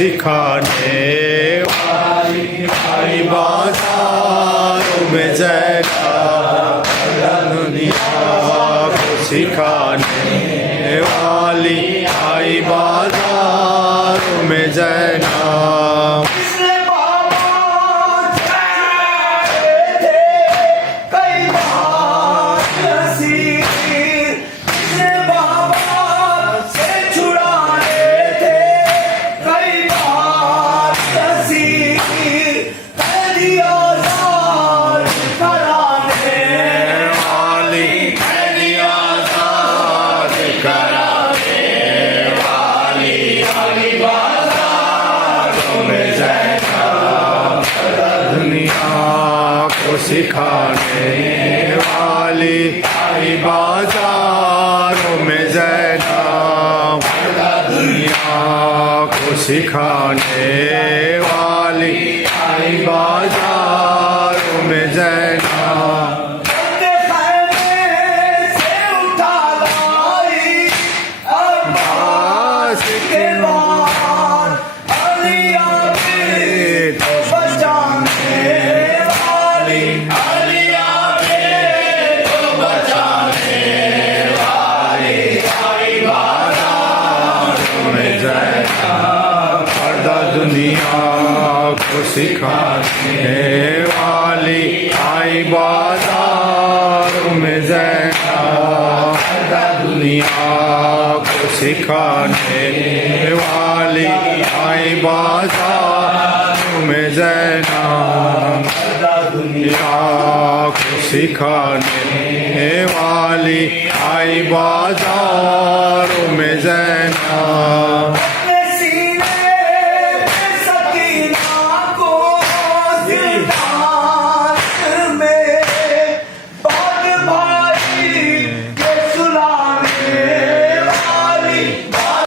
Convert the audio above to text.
सिखाने वाली आई बाजारों में जैना दुनिया को सिखाने वाली आई बाजारों में जैना सिखाने वाली आई बाजारों में जैना दुनिया को सिखाने वाली आई बाजारों में जैना दुनिया को सिखाने वाली आई बाजारों में जैना दुनिया को सिखाने वाली आई बाजारों में जैना दुनिया को सिखाने वाली आई बाजार